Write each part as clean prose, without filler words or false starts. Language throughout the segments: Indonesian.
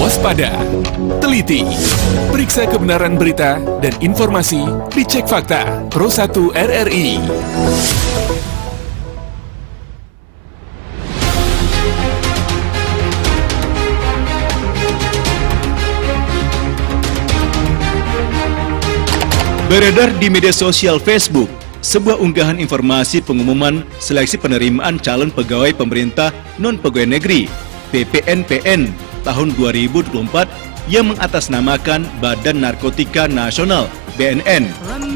Waspada, teliti, periksa kebenaran berita dan informasi, dicek fakta. Pro 1 RRI. Beredar di media sosial Facebook, sebuah unggahan informasi pengumuman seleksi penerimaan calon pegawai pemerintah non-pegawai negeri (PPNPN) tahun 2024 yang mengatasnamakan Badan Narkotika Nasional (BNN).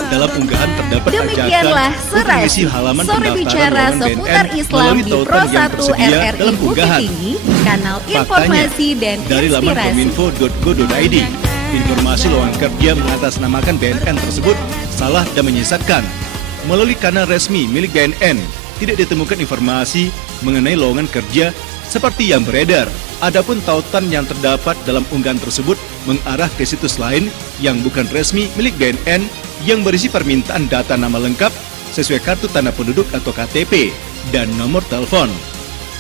Dalam unggahan terdapat Demikianlah serasi halaman sore bicara seputar Islam di Pro 1 RRI Bukit Tinggi, kanal informasi dan dari laman inspirasi. kominfo.go.id. Informasi lowongan kerja mengatasnamakan BNN tersebut salah dan menyesatkan. Melalui kanal resmi milik BNN, tidak ditemukan informasi mengenai lowongan kerja seperti yang beredar. Adapun tautan yang terdapat dalam unggahan tersebut mengarah ke situs lain yang bukan resmi milik BNN yang berisi permintaan data nama lengkap sesuai kartu tanda penduduk atau KTP dan nomor telepon.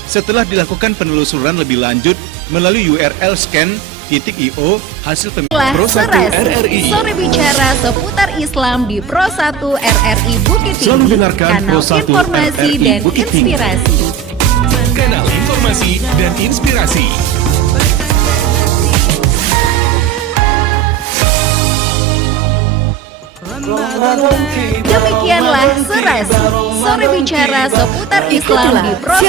Setelah dilakukan penelusuran lebih lanjut melalui URL scan.io hasil Pro 1 RRI. Sore bicara seputar Islam di Pro 1 RRI Bukit Tinggi, Selalu dengarkan kanal Pro 1 informasi RRI dan Bukit Tinggi. inspirasi. Kanal informasi dan inspirasi. Demikianlah serasi sore bicara seputar Islam di Pro 1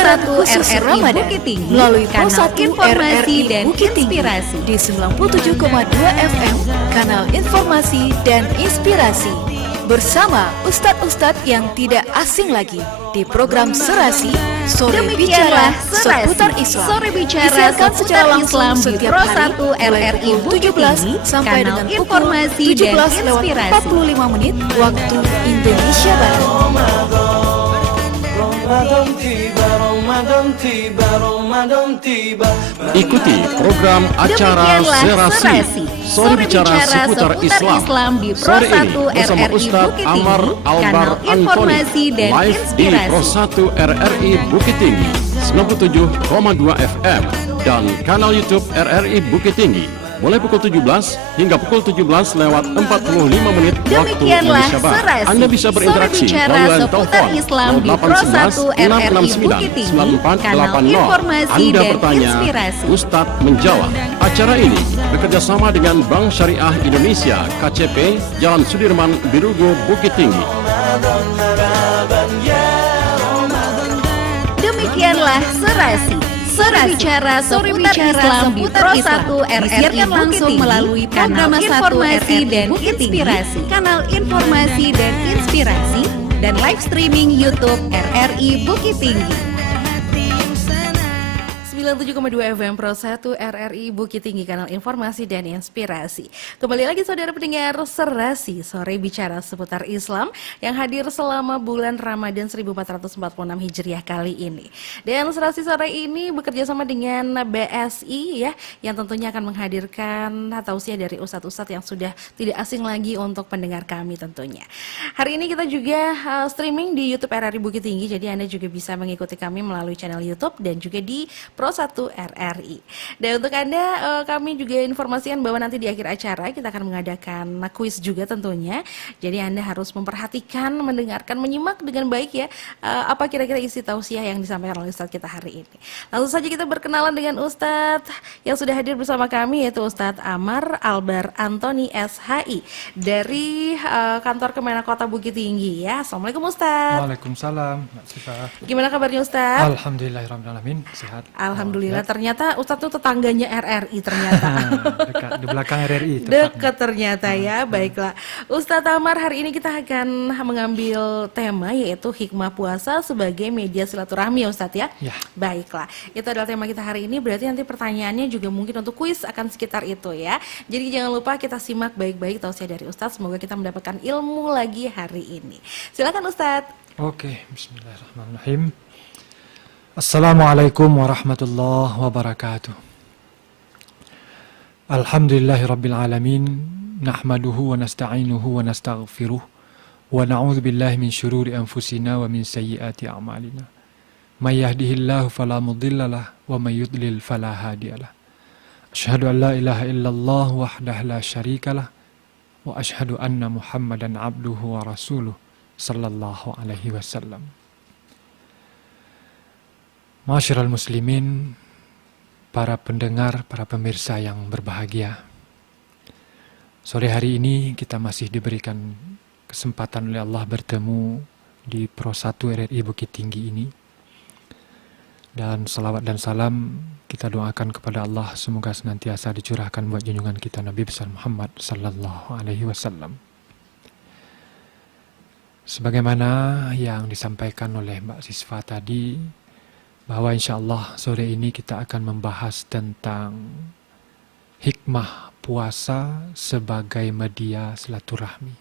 RRI Bukit Tinggi melalui Pro kanal 1 informasi RRI dan Bukit Tinggi inspirasi. di 97,2 FM kanal informasi dan inspirasi bersama ustadz-ustadz yang tidak asing lagi di program Serasi Sore Demikianlah Bicara serasi seputar Islam sore bicara disiarkan seputar secara langsung Islam di setiap Pro hari 1 RRI Bukit 17 Tinggi sampai kanal dengan pukul informasi dan 17:45 inspirasi. waktu Indonesia Barat. Ikuti program acara Demikianlah Serasi Sore Bicara seputar Islam di Pro sore 1 ini bersama RRI Ustadz Bukit Amar Tinggi, Albar kanal Antoni informasi dan live di Pro inspirasi. 1 RRI Bukit Tinggi 97,2 FM dan kanal YouTube RRI Bukit Tinggi mulai pukul 17 hingga pukul 17:45 waktu Demikianlah Indonesia Barat. serasi Anda bisa berinteraksi sore bicara melalui seputar telepon Islam di Pro 1 RRI Bukit Tinggi, kanal informasi Anda dan bertanya, inspirasi. Ustadz menjawab. Acara ini bekerjasama dengan Bank Syariah Indonesia KCP Jalan Sudirman, Birugo, Bukit Tinggi. Demikianlah serasi sore bicara seputar Islam di Pro 1 RRI langsung melalui kanal informasi dan inspirasi, kanal informasi dan inspirasi, dan live streaming YouTube RRI Bukit Tinggi. 97,2 FM Pro 1 RRI Bukit Tinggi, kanal informasi dan inspirasi. Kembali lagi saudara pendengar Serasi Sore Bicara seputar Islam yang hadir selama bulan Ramadan 1446 Hijriah kali ini. Dan Serasi sore ini bekerja sama dengan BSI ya, yang tentunya akan menghadirkan tausiah dari ustadz-ustadz yang sudah tidak asing lagi untuk pendengar kami tentunya. Hari ini kita juga streaming di YouTube RRI Bukit Tinggi, jadi Anda juga bisa mengikuti kami melalui channel YouTube dan juga di Pro 1 RRI. Dan untuk Anda, kami juga informasikan bahwa nanti di akhir acara kita akan mengadakan kuis juga tentunya. Jadi Anda harus memperhatikan, mendengarkan, menyimak dengan baik ya, apa kira-kira isi tausiah yang disampaikan oleh Ustadz kita hari ini. Langsung saja kita berkenalan dengan Ustadz yang sudah hadir bersama kami, yaitu Ustadz Amar Albar Antoni SHI dari kantor Kemenak Kota Bukit Tinggi ya. Assalamualaikum Ustadz. Waalaikumsalam, Mbak Siva. Gimana kabarnya Ustadz? Alhamdulillahirrahmanirrahim, sehat. Alhamdulillah, ternyata Ustadz tuh tetangganya RRI ternyata. Dekat, di belakang RRI. Dekat ternyata ya, baiklah. Ustadz Amar, hari ini kita akan mengambil tema yaitu hikmah puasa sebagai media silaturahmi ya Ustadz ya? Ya. Baiklah, itu adalah tema kita hari ini, berarti nanti pertanyaannya juga mungkin untuk kuis akan sekitar itu ya. Jadi jangan lupa kita simak baik-baik tausiah dari Ustadz, semoga kita mendapatkan ilmu lagi hari ini. Silakan Ustadz. Oke, bismillahirrahmanirrahim. Assalamualaikum warahmatullahi wabarakatuh. Alhamdulillahirabbil alamin, nahmaduhu wa nasta'inuhu wa nastaghfiruh wa na'udzu billahi min syururi anfusina wa min sayyiati a'malina. May yahdihillahu fala mudhillalah wa may yudlil fala hadiyalah. Asyhadu an la ilaha illallah wahdah la syarikalah wa asyhadu anna Muhammadan abduhu wa rasuluh sallallahu alaihi wasallam. Ma'asyiral muslimin, para pendengar, para pemirsa yang berbahagia. Sore hari ini kita masih diberikan kesempatan oleh Allah bertemu di Pro 1 RRI Bukit Tinggi ini. Dan salawat dan salam kita doakan kepada Allah semoga senantiasa dicurahkan buat junjungan kita Nabi besar Muhammad sallallahu alaihi wasallam. Sebagaimana yang disampaikan oleh Mbak Sisva tadi, bahwa insya Allah sore ini kita akan membahas tentang hikmah puasa sebagai media silaturahmi.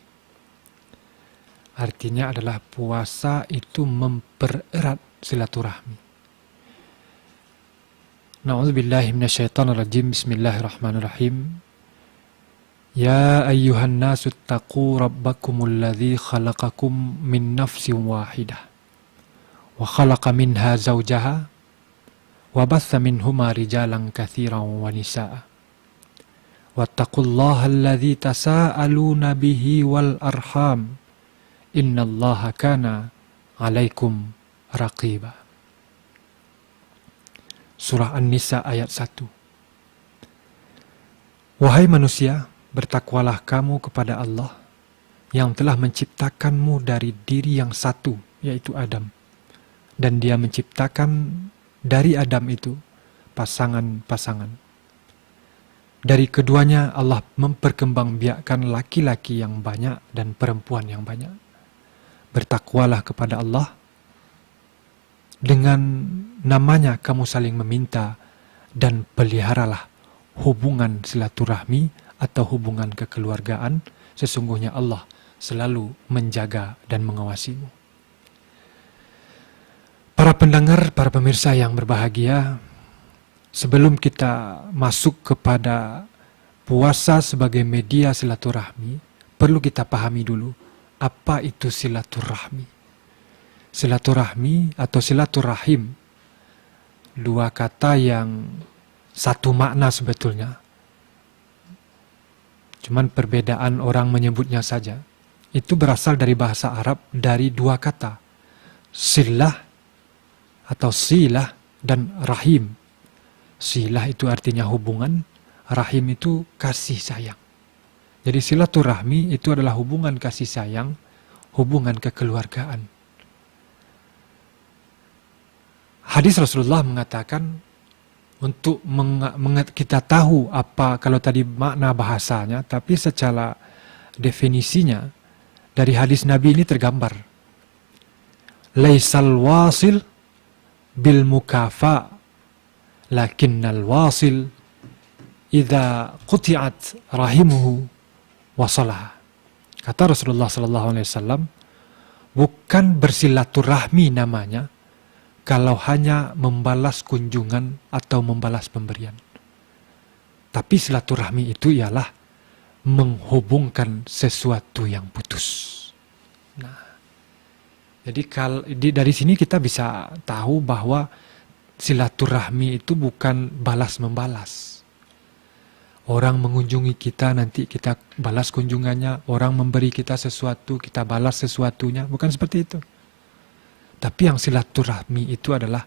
Artinya adalah puasa itu mempererat silaturahmi. Na'udzubillahi minasyaitonirrajim. Bismillahirrahmanirrahim. Ya ayyuhan nasu attaqu rabbakumul ladzi khalaqakum min nafsin wahidah wa khalaqa minha zawjaha wa batha minhuma rijalan katsiran wa nisaa. Wattaqullaha alladzi tasaaluna bihi wal arham. Innallaha kana 'alaikum raqiba. Surah An-Nisa ayat 1. Wahai manusia, bertakwalah kamu kepada Allah yang telah menciptakanmu dari diri yang satu, yaitu Adam. Dan dia menciptakan dari Adam itu pasangan-pasangan. Dari keduanya Allah memperkembangbiakkan laki-laki yang banyak dan perempuan yang banyak. Bertakwalah kepada Allah. Dengan namanya kamu saling meminta dan peliharalah hubungan silaturahmi atau hubungan kekeluargaan. Sesungguhnya Allah selalu menjaga dan mengawasimu. Para pendengar, para pemirsa yang berbahagia, sebelum kita masuk kepada puasa sebagai media silaturahmi, perlu kita pahami dulu apa itu silaturahmi. Silaturahmi atau silaturahim, dua kata yang satu makna sebetulnya. Cuman perbedaan orang menyebutnya saja. Itu berasal dari bahasa Arab dari dua kata. Silah atau silah dan rahim. Silah itu artinya hubungan, rahim itu kasih sayang. Jadi silaturahmi itu adalah hubungan kasih sayang, hubungan kekeluargaan. Hadis Rasulullah mengatakan untuk kita tahu apa kalau tadi makna bahasanya, tapi secara definisinya dari hadis Nabi ini tergambar. Laisal wasil bil mukafa lakinnal wasil idza quti'at rahimuhu wasalah. Kata Rasulullah sallallahu alaihi wasallam, bukan bersilaturahmi namanya kalau hanya membalas kunjungan atau membalas pemberian. Tapi silaturahmi itu ialah menghubungkan sesuatu yang putus. Nah, jadi dari sini kita bisa tahu bahwa silaturahmi itu bukan balas-membalas. Orang mengunjungi kita, nanti kita balas kunjungannya. Orang memberi kita sesuatu, kita balas sesuatunya. Bukan seperti itu. Tapi yang silaturahmi itu adalah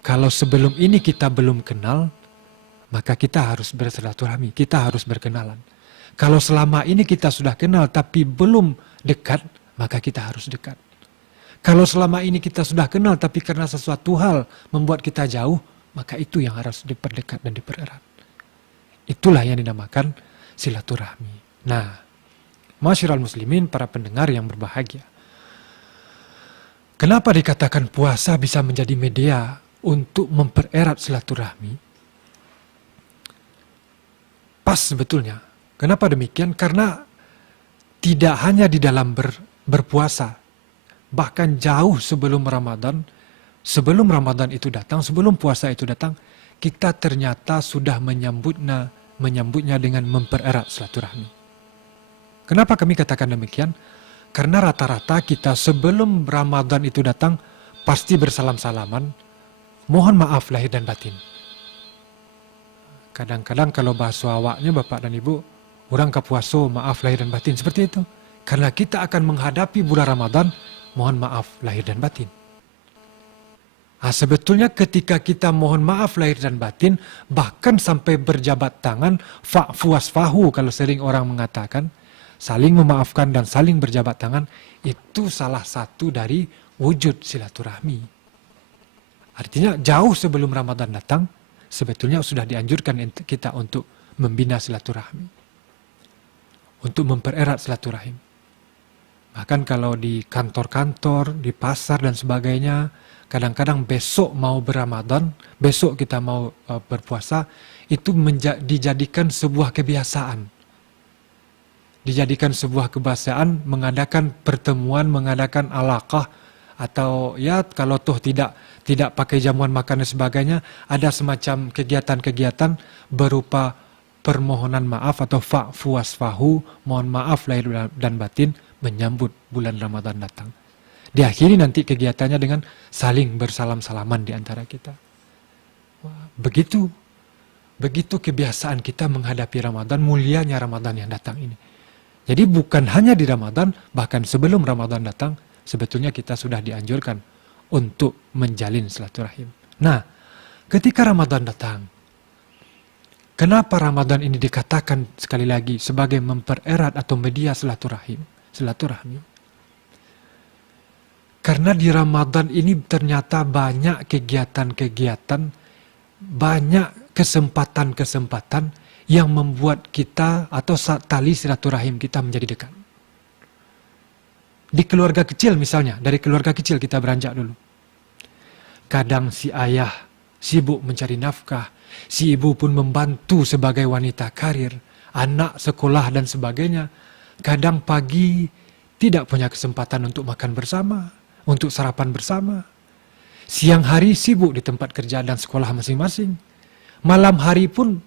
kalau sebelum ini kita belum kenal, maka kita harus bersilaturahmi, kita harus berkenalan. Kalau selama ini kita sudah kenal tapi belum dekat, maka kita harus dekat. Kalau selama ini kita sudah kenal tapi karena sesuatu hal membuat kita jauh, maka itu yang harus diperdekat dan dipererat. Itulah yang dinamakan silaturahmi. Nah, ma'asyiral muslimin, para pendengar yang berbahagia. Kenapa dikatakan puasa bisa menjadi media untuk mempererat silaturahmi? Pas sebetulnya. Kenapa demikian? Karena tidak hanya di dalam berpuasa, bahkan jauh sebelum Ramadan itu datang, sebelum puasa itu datang, kita ternyata sudah menyambutnya dengan mempererat silaturahmi. Kenapa kami katakan demikian? Karena rata-rata kita sebelum Ramadan itu datang pasti bersalam-salaman, mohon maaf lahir dan batin. Kadang-kadang kalau bahasa awaknya Bapak dan Ibu, orang kapuaso maaf lahir dan batin, seperti itu. Karena kita akan menghadapi bulan Ramadan, mohon maaf lahir dan batin. Sebetulnya ketika kita mohon maaf lahir dan batin, bahkan sampai berjabat tangan, fa'fu wasfahu kalau sering orang mengatakan, saling memaafkan dan saling berjabat tangan, itu salah satu dari wujud silaturahmi. Artinya jauh sebelum Ramadan datang, sebetulnya sudah dianjurkan kita untuk membina silaturahmi. Untuk mempererat silaturahim. Bahkan kalau di kantor-kantor, di pasar dan sebagainya, kadang-kadang besok mau berRamadan, besok kita mau berpuasa, itu dijadikan sebuah kebiasaan. Dijadikan sebuah kebiasaan mengadakan pertemuan, mengadakan alaqah, atau ya kalau toh tidak pakai jamuan makan dan sebagainya, ada semacam kegiatan-kegiatan berupa permohonan maaf atau fa'fu wasfahu, mohon maaf lahir dan batin, menyambut bulan Ramadan datang. Diakhiri nanti kegiatannya dengan saling bersalam-salaman di antara kita. Begitu kebiasaan kita menghadapi Ramadan, mulianya Ramadan yang datang ini. Jadi bukan hanya di Ramadan, bahkan sebelum Ramadan datang, sebetulnya kita sudah dianjurkan untuk menjalin silaturahim. Nah, ketika Ramadan datang, kenapa Ramadan ini dikatakan sekali lagi sebagai mempererat atau media silaturahmi? Karena di Ramadan ini ternyata banyak kegiatan-kegiatan, banyak kesempatan-kesempatan yang membuat kita atau tali silaturahim kita menjadi dekat. Di keluarga kecil misalnya, dari keluarga kecil kita beranjak dulu. Kadang si ayah sibuk mencari nafkah, si ibu pun membantu sebagai wanita karir, anak sekolah dan sebagainya. Kadang pagi tidak punya kesempatan untuk makan bersama, untuk sarapan bersama. Siang hari sibuk di tempat kerja dan sekolah masing-masing. Malam hari pun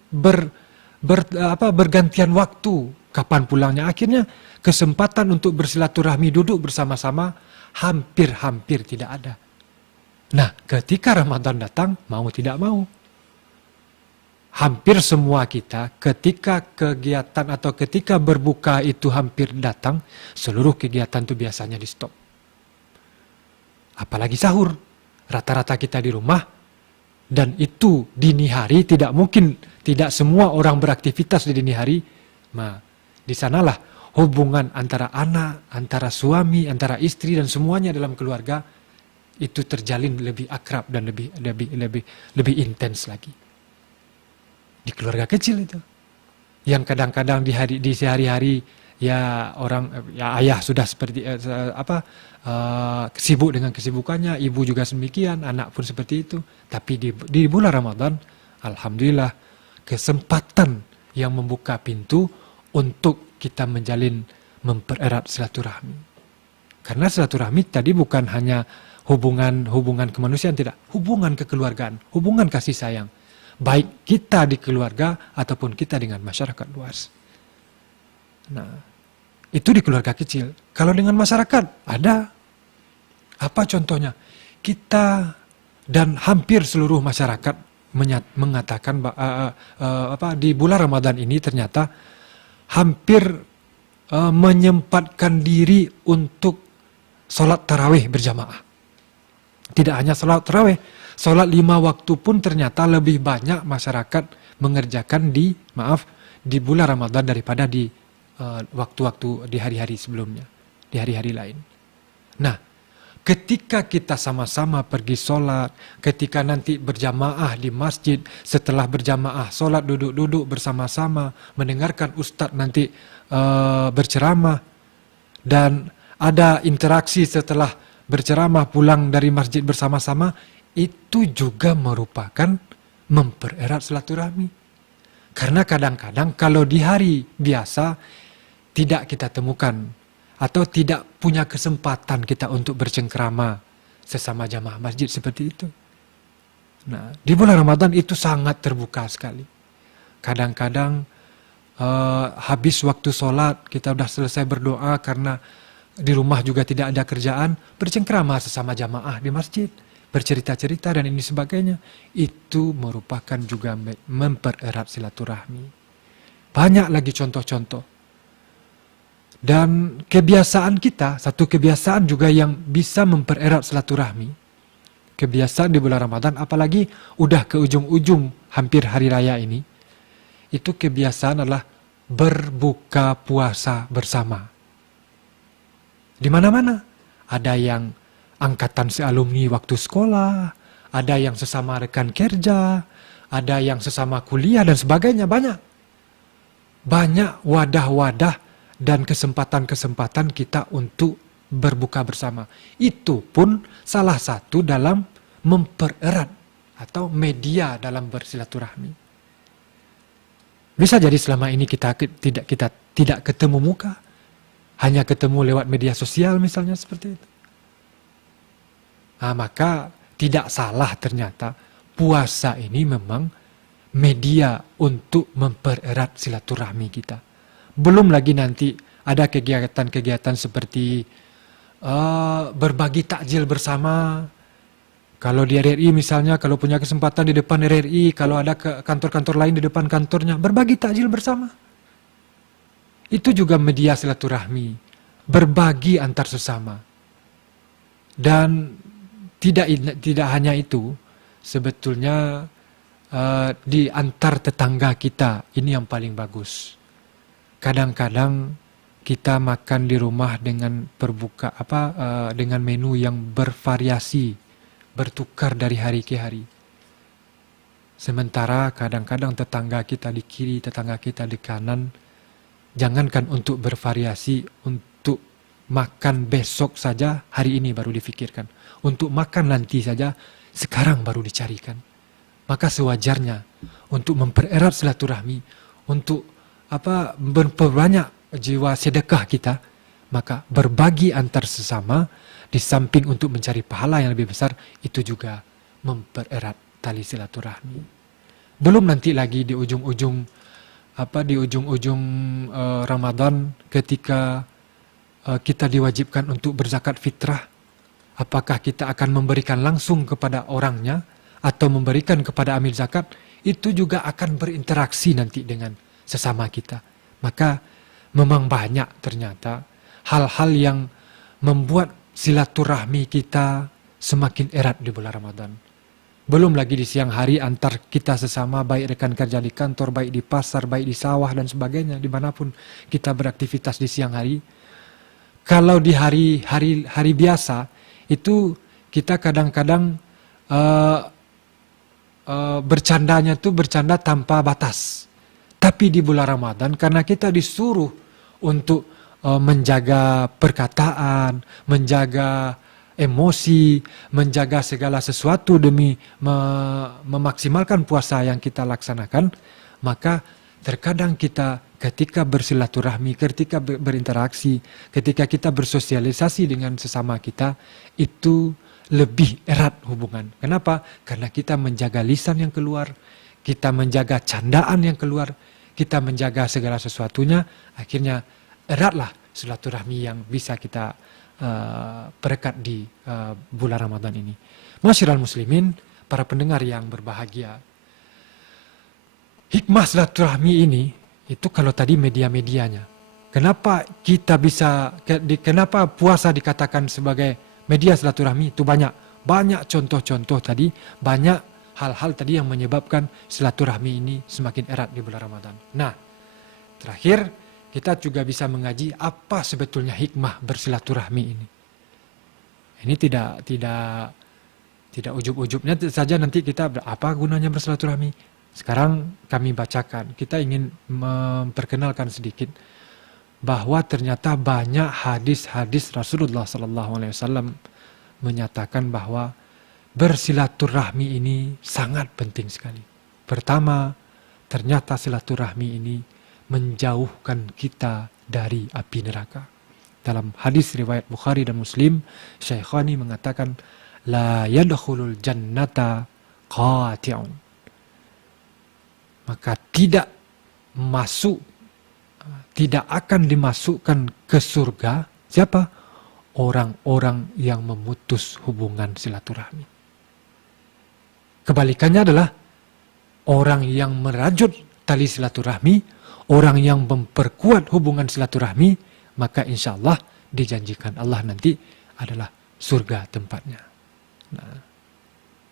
bergantian waktu kapan pulangnya. Akhirnya kesempatan untuk bersilaturahmi duduk bersama-sama hampir tidak ada. Nah, ketika Ramadan datang, mau tidak mau, hampir semua kita ketika kegiatan atau ketika berbuka itu hampir datang, seluruh kegiatan itu biasanya di stop. Apalagi sahur, rata-rata kita di rumah, dan itu dini hari, tidak mungkin, tidak semua orang beraktivitas di dini hari. Nah, di sanalah hubungan antara anak, antara suami, antara istri dan semuanya dalam keluarga itu terjalin lebih akrab dan lebih intens lagi. Di keluarga kecil itu, yang kadang-kadang di sehari-hari ya ayah sudah seperti sibuk dengan kesibukannya, ibu juga demikian, anak pun seperti itu. Tapi di bulan Ramadan, alhamdulillah, kesempatan yang membuka pintu untuk kita mempererat silaturahmi. Karena silaturahmi tadi bukan hanya hubungan kemanusiaan, tidak, hubungan kekeluargaan, hubungan kasih sayang, baik kita di keluarga ataupun kita dengan masyarakat luas. Nah, itu di keluarga kecil. Kalau dengan masyarakat ada apa contohnya? Kita dan hampir seluruh masyarakat mengatakan di bulan Ramadan ini ternyata hampir menyempatkan diri untuk sholat tarawih berjamaah. Tidak hanya sholat tarawih, sholat 5 waktu pun ternyata lebih banyak masyarakat mengerjakan di bulan Ramadan daripada di waktu-waktu di hari-hari sebelumnya, di hari-hari lain. Nah, ketika kita sama-sama pergi sholat, ketika nanti berjamaah di masjid, setelah berjamaah sholat duduk-duduk bersama-sama, mendengarkan ustadz nanti berceramah, dan ada interaksi setelah berceramah pulang dari masjid bersama-sama, itu juga merupakan mempererat silaturahmi. Karena kadang-kadang kalau di hari biasa tidak kita temukan atau tidak punya kesempatan kita untuk bercengkrama sesama jamaah masjid seperti itu. Nah, di bulan Ramadan itu sangat terbuka sekali. Kadang-kadang habis waktu sholat, kita sudah selesai berdoa karena di rumah juga tidak ada kerjaan, bercengkrama sesama jamaah di masjid. bercerita-cerita dan ini sebagainya, itu merupakan juga mempererat silaturahmi. Banyak lagi contoh-contoh. Dan kebiasaan kita, satu kebiasaan juga yang bisa mempererat silaturahmi, kebiasaan di bulan Ramadan, apalagi udah ke ujung-ujung hampir hari raya ini, itu kebiasaan adalah berbuka puasa bersama. Di mana-mana. Ada yang angkatan sealumni waktu sekolah, ada yang sesama rekan kerja, ada yang sesama kuliah dan sebagainya, banyak. Banyak wadah-wadah dan kesempatan-kesempatan kita untuk berbuka bersama. Itu pun salah satu dalam mempererat atau media dalam bersilaturahmi. Bisa jadi selama ini kita tidak ketemu muka, hanya ketemu lewat media sosial misalnya seperti itu. Nah, maka tidak salah ternyata puasa ini memang media untuk mempererat silaturahmi kita. Belum lagi nanti ada kegiatan-kegiatan seperti berbagi takjil bersama. Kalau di RRI misalnya, kalau punya kesempatan di depan RRI, kalau ada ke kantor-kantor lain di depan kantornya, berbagi takjil bersama. Itu juga media silaturahmi, berbagi antar sesama. Dan tidak hanya itu, sebetulnya di antar tetangga kita, ini yang paling bagus. Kadang-kadang kita makan di rumah dengan dengan menu yang bervariasi, bertukar dari hari ke hari. Sementara kadang-kadang tetangga kita di kiri, tetangga kita di kanan, jangankan untuk bervariasi, untuk makan besok saja, hari ini baru difikirkan. Untuk makan nanti saja, sekarang baru dicarikan. Maka sewajarnya untuk mempererat silaturahmi, untuk memperbanyak jiwa sedekah kita, maka berbagi antar sesama, di samping untuk mencari pahala yang lebih besar, itu juga mempererat tali silaturahmi. Belum nanti lagi di ujung-ujung Ramadan ketika kita diwajibkan untuk berzakat fitrah, apakah kita akan memberikan langsung kepada orangnya atau memberikan kepada amil zakat, itu juga akan berinteraksi nanti dengan sesama kita. Maka memang banyak ternyata hal-hal yang membuat silaturahmi kita semakin erat di bulan Ramadan. Belum lagi di siang hari antar kita sesama, baik rekan kerja di kantor, baik di pasar, baik di sawah dan sebagainya, dimanapun kita beraktivitas di siang hari. Kalau di hari biasa itu kita kadang-kadang bercandanya tuh bercanda tanpa batas. Tapi di bulan Ramadan karena kita disuruh untuk menjaga perkataan, menjaga emosi, menjaga segala sesuatu demi memaksimalkan puasa yang kita laksanakan, maka terkadang kita ketika bersilaturahmi, ketika berinteraksi, ketika kita bersosialisasi dengan sesama kita, itu lebih erat hubungan. Kenapa? Karena kita menjaga lisan yang keluar, kita menjaga candaan yang keluar, kita menjaga segala sesuatunya, akhirnya eratlah silaturahmi yang bisa kita perekat di bulan Ramadan ini. Masyiral muslimin, para pendengar yang berbahagia, hikmah silaturahmi ini itu kalau tadi media-medianya. Kenapa kenapa puasa dikatakan sebagai media silaturahmi? Itu banyak contoh-contoh tadi, banyak hal-hal tadi yang menyebabkan silaturahmi ini semakin erat di bulan Ramadan. Nah, terakhir kita juga bisa mengaji apa sebetulnya hikmah bersilaturahmi ini. Ini tidak ujub-ujubnya saja nanti kita apa gunanya bersilaturahmi. Sekarang kami bacakan, kita ingin memperkenalkan sedikit bahwa ternyata banyak hadis-hadis Rasulullah SAW menyatakan bahwa bersilaturahmi ini sangat penting sekali. Pertama, ternyata silaturahmi ini menjauhkan kita dari api neraka. Dalam hadis riwayat Bukhari dan Muslim, Syekhani mengatakan, la yadkhulul jannata qati'un. Maka tidak akan dimasukkan ke surga siapa? Orang-orang yang memutus hubungan silaturahmi. Kebalikannya adalah orang yang merajut tali silaturahmi, orang yang memperkuat hubungan silaturahmi, maka insya Allah dijanjikan Allah nanti adalah surga tempatnya. Nah,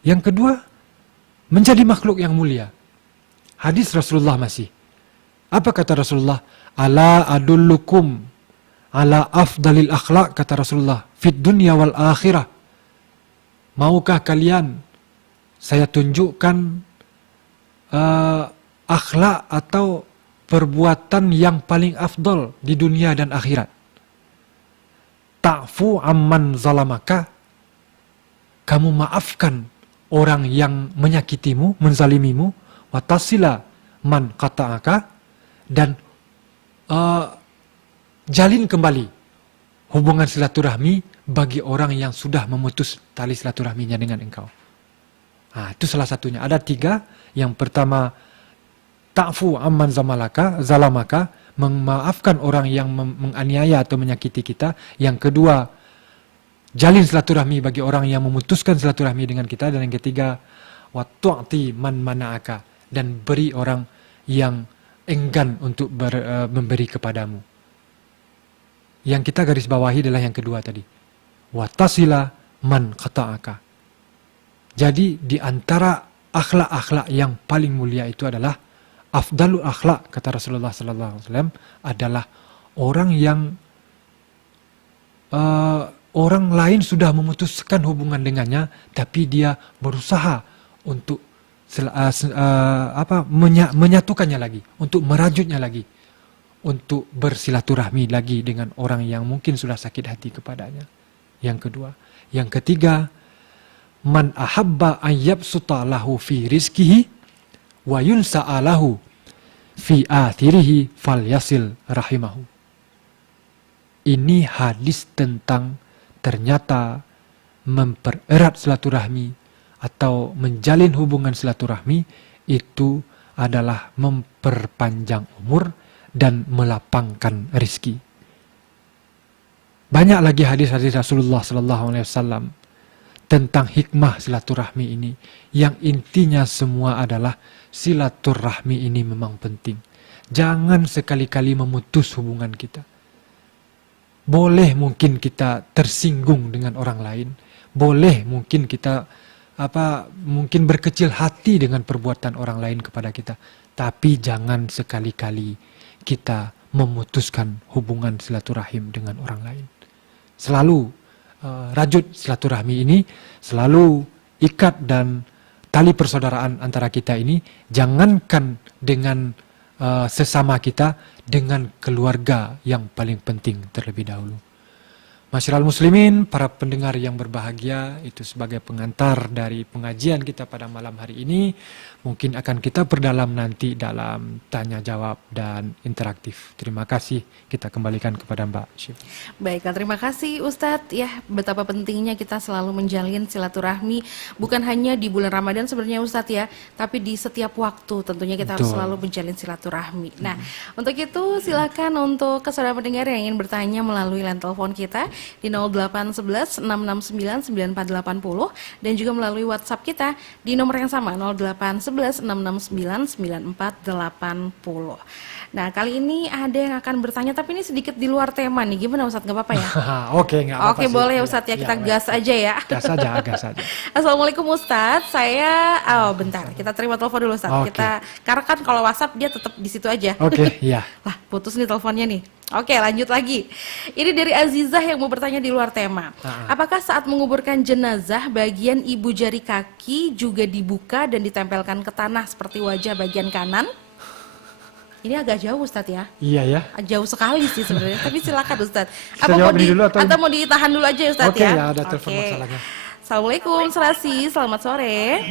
yang kedua, menjadi makhluk yang mulia. Hadis Rasulullah masih. Apa kata Rasulullah? Ala adullukum ala afdalil akhlak, kata Rasulullah, fid dunya wal akhirah. Maukah kalian saya tunjukkan akhlak atau perbuatan yang paling afdol di dunia dan akhirat? Ta'fu amman zalamaka, kamu maafkan orang yang menyakitimu, menzalimimu, watasila man qata'aka, dan jalin kembali hubungan silaturahmi bagi orang yang sudah memutus tali silaturahminya dengan engkau. Nah, itu salah satunya. Ada 3. Yang pertama, ta'fu amman zalamaka, memaafkan orang yang menganiaya atau menyakiti kita. Yang kedua, jalin silaturahmi bagi orang yang memutuskan silaturahmi dengan kita. Dan yang ketiga, wa tu'ti man mana'aka, dan beri orang yang enggan untuk memberi kepadamu. Yang kita garis bawahi adalah yang kedua tadi. Wa tasila man qata'aka. Jadi di antara akhlak-akhlak yang paling mulia itu adalah afdalul akhlak, kata Rasulullah SAW, adalah orang yang orang lain sudah memutuskan hubungan dengannya, tapi dia berusaha untuk menyatukannya lagi, untuk merajutnya lagi, untuk bersilaturahmi lagi dengan orang yang mungkin sudah sakit hati kepadanya. Yang kedua. Yang ketiga, man ahabba ayyabsuta lahu fi rizkihi wa yunsa'alahu fi athirihi falyasil rahimahu. Ini hadis tentang ternyata mempererat silaturahmi atau menjalin hubungan silaturahmi itu adalah memperpanjang umur dan melapangkan rizki. Banyak lagi hadis-hadis Rasulullah SAW tentang hikmah silaturahmi ini, yang intinya semua adalah silaturahmi ini memang penting. Jangan sekali-kali memutus hubungan kita. Boleh mungkin kita tersinggung dengan orang lain, boleh mungkin kita mungkin berkecil hati dengan perbuatan orang lain kepada kita, tapi jangan sekali-kali kita memutuskan hubungan silaturahim dengan orang lain. Selalu rajut silaturahmi ini, selalu ikat dan tali persaudaraan antara kita ini, jangankan dengan sesama kita, dengan keluarga yang paling penting terlebih dahulu. Masyiral muslimin, para pendengar yang berbahagia, itu sebagai pengantar dari pengajian kita pada malam hari ini, mungkin akan kita perdalam nanti dalam tanya jawab dan interaktif. Terima kasih, kita kembalikan kepada Mbak Syifa. Baiklah, terima kasih Ustadz. Ya, betapa pentingnya kita selalu menjalin silaturahmi, bukan hanya di bulan Ramadan sebenarnya Ustadz ya, tapi di setiap waktu tentunya kita harus selalu menjalin silaturahmi. Nah, untuk itu silakan untuk saudara pendengar yang ingin bertanya melalui line telepon kita di 0811 669 9480 dan juga melalui WhatsApp kita di nomor yang sama 0811 669 9480. Nah, kali ini ada yang akan bertanya, tapi ini sedikit di luar tema nih. Gimana Ustadz, nggak apa-apa ya? Oke, nggak apa-apa. Oke, boleh ya Ustadz ya, kita gas aja ya. Gas aja. Assalamualaikum Ustadz, bentar, kita terima telepon dulu Ustadz. Kita, karena kan kalau WhatsApp dia tetap di situ aja. Oke, iya. Lah, putus nih teleponnya nih. Oke, lanjut lagi. Ini dari Azizah yang mau bertanya di luar tema. Apakah saat menguburkan jenazah, bagian ibu jari kaki juga dibuka dan ditempelkan ke tanah seperti wajah bagian kanan? Ini agak jauh Ustadz ya? Iya ya. Jauh sekali sih sebenarnya, tapi silakan Ustadz. Apa mau ditahan dulu aja Ustadz ya? Oke, ya ada telepon masalahnya. Assalamualaikum, Serasi. Selamat sore.